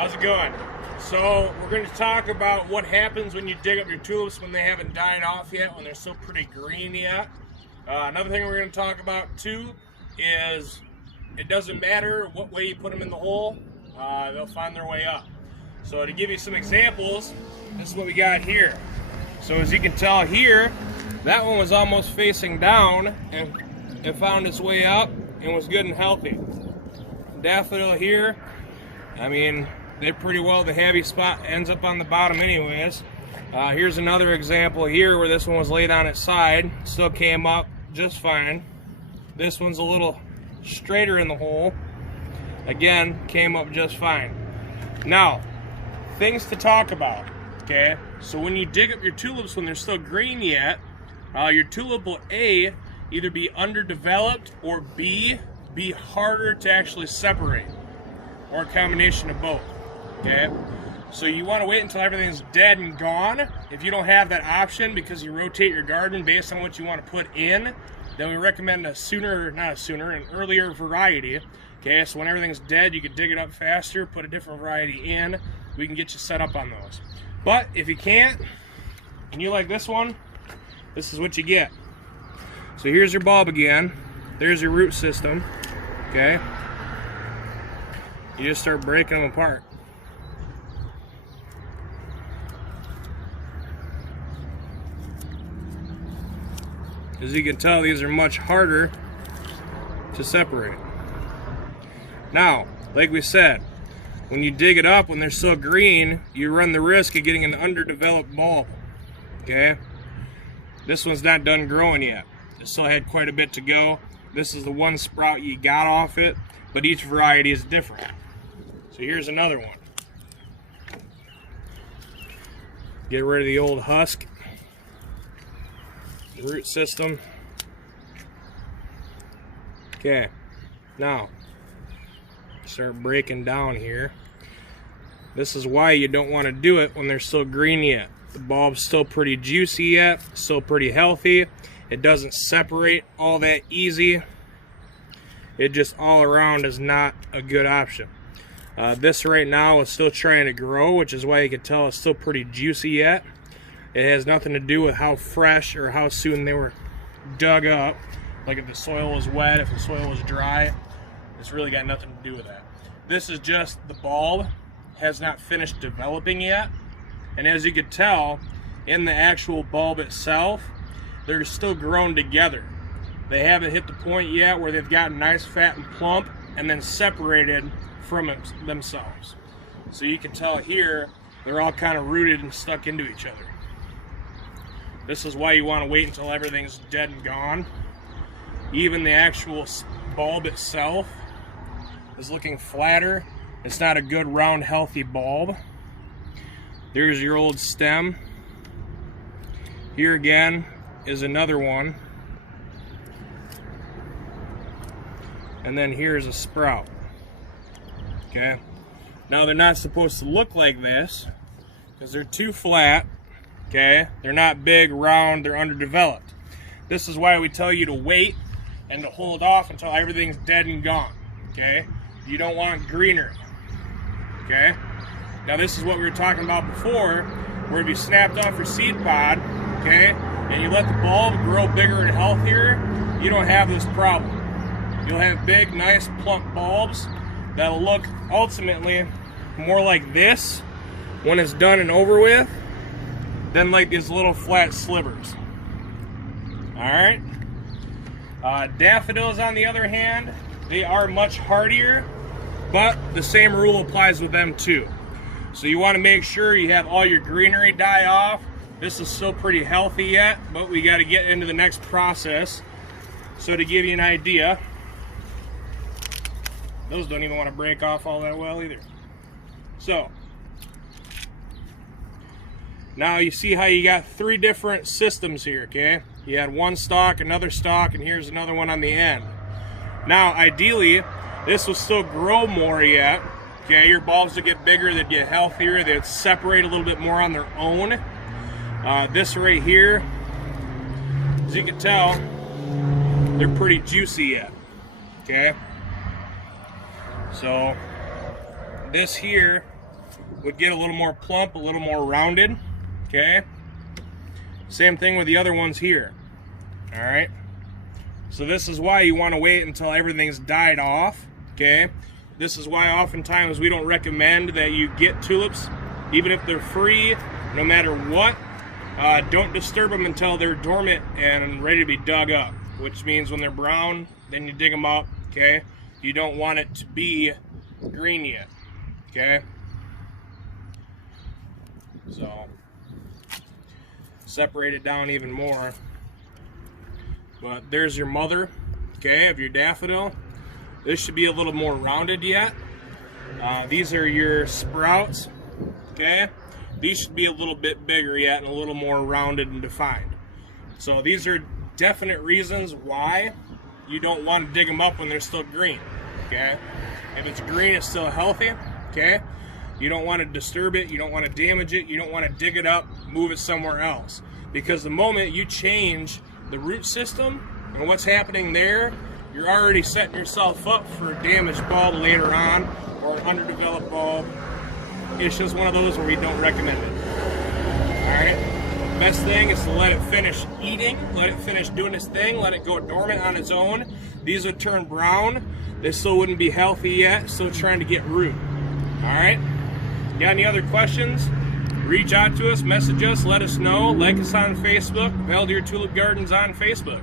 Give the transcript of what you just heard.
How's it going? So we're going to talk about what happens when you dig up your tulips when they haven't died off yet, when they're still pretty green yet. Another thing we're going to talk about too is it doesn't matter what way you put them in the hole, they'll find their way up. So to give you some examples, this is what we got here. So as you can tell here, that one was almost facing down and it found its way up and was good and healthy. Daffodil here, I mean, they pretty well, the heavy spot ends up on the bottom anyways. Here's another example here where this one was laid on its side, still came up just fine. This one's a little straighter in the hole, again, came up just fine. Now, things to talk about, okay? So when you dig up your tulips when they're still green yet, your tulip will A, either be underdeveloped, or B, be harder to actually separate, or a combination of both. Okay, so you want to wait until everything's dead and gone. If you don't have that option because you rotate your garden based on what you want to put in, then we recommend an earlier variety. Okay, so when everything's dead, you can dig it up faster, put a different variety in. We can get you set up on those. But if you can't, and you like this one, this is what you get. So here's your bulb again. There's your root system. Okay, you just start breaking them apart. As you can tell, these are much harder to separate. Now, like we said, when you dig it up, when they're still green, you run the risk of getting an underdeveloped bulb. Okay? This one's not done growing yet. It still had quite a bit to go. This is the one sprout you got off it, but each variety is different. So here's another one. Get rid of the old husk. Root system. Okay, now start breaking down here. This is why you don't want to do it when they're still green yet. The bulb's still pretty juicy yet, still pretty healthy. It doesn't separate all that easy. It just all around is not a good option. This right now is still trying to grow, which is why you can tell it's still pretty juicy yet. It has nothing to do with how fresh or how soon they were dug up. Like if the soil was wet, if the soil was dry, it's really got nothing to do with that. This is just the bulb has not finished developing yet. And as you can tell, in the actual bulb itself, they're still grown together. They haven't hit the point yet where they've gotten nice, fat, and plump, and then separated from themselves. So you can tell here, they're all kind of rooted and stuck into each other. This is why you want to wait until everything's dead and gone. Even the actual bulb itself is looking flatter. It's not a good, round, healthy bulb. There's your old stem. Here again is another one. And then here's a sprout. Okay. Now they're not supposed to look like this because they're too flat. Okay, they're not big, round, they're underdeveloped. This is why we tell you to wait and to hold off until everything's dead and gone. Okay, you don't want greenery. Okay, now this is what we were talking about before, where if you snapped off your seed pod, okay, and you let the bulb grow bigger and healthier, you don't have this problem. You'll have big, nice, plump bulbs that'll look ultimately more like this when it's done and over with, than like these little flat slivers. Alright? Daffodils, on the other hand, they are much hardier, but the same rule applies with them too. So you want to make sure you have all your greenery die off. This is still pretty healthy yet, but we got to get into the next process. So to give you an idea, those don't even want to break off all that well either. So now you see how you got three different systems here, okay? You had one stalk, another stalk, and here's another one on the end. Now, ideally, this will still grow more yet, okay? Your bulbs will get bigger, they'd get healthier, they'd separate a little bit more on their own. This right here, as you can tell, they're pretty juicy yet, okay? So, this here would get a little more plump, a little more rounded. Okay. Same thing with the other ones here. All right. So this is why you want to wait until everything's died off. Okay. This is why oftentimes we don't recommend that you get tulips, even if they're free, no matter what. Don't disturb them until they're dormant and ready to be dug up, which means when they're brown, then you dig them up. Okay. You don't want it to be green yet. Okay. So separate it down even more. But there's your mother, okay, of your daffodil. This should be a little more rounded yet. These are your sprouts, okay. These should be a little bit bigger yet and a little more rounded and defined. So these are definite reasons why you don't want to dig them up when they're still green, okay. If it's green, it's still healthy, okay. You don't want to disturb it, you don't want to damage it, you don't want to dig it up, move it somewhere else. Because the moment you change the root system and what's happening there, you're already setting yourself up for a damaged bulb later on or an underdeveloped bulb. It's just one of those where we don't recommend it. Alright? Best thing is to let it finish eating, let it finish doing its thing, let it go dormant on its own. These would turn brown. They still wouldn't be healthy yet, still trying to get root. Alright? Got any other questions? Reach out to us, message us, let us know. Like us on Facebook, Veldheer Tulip Gardens on Facebook.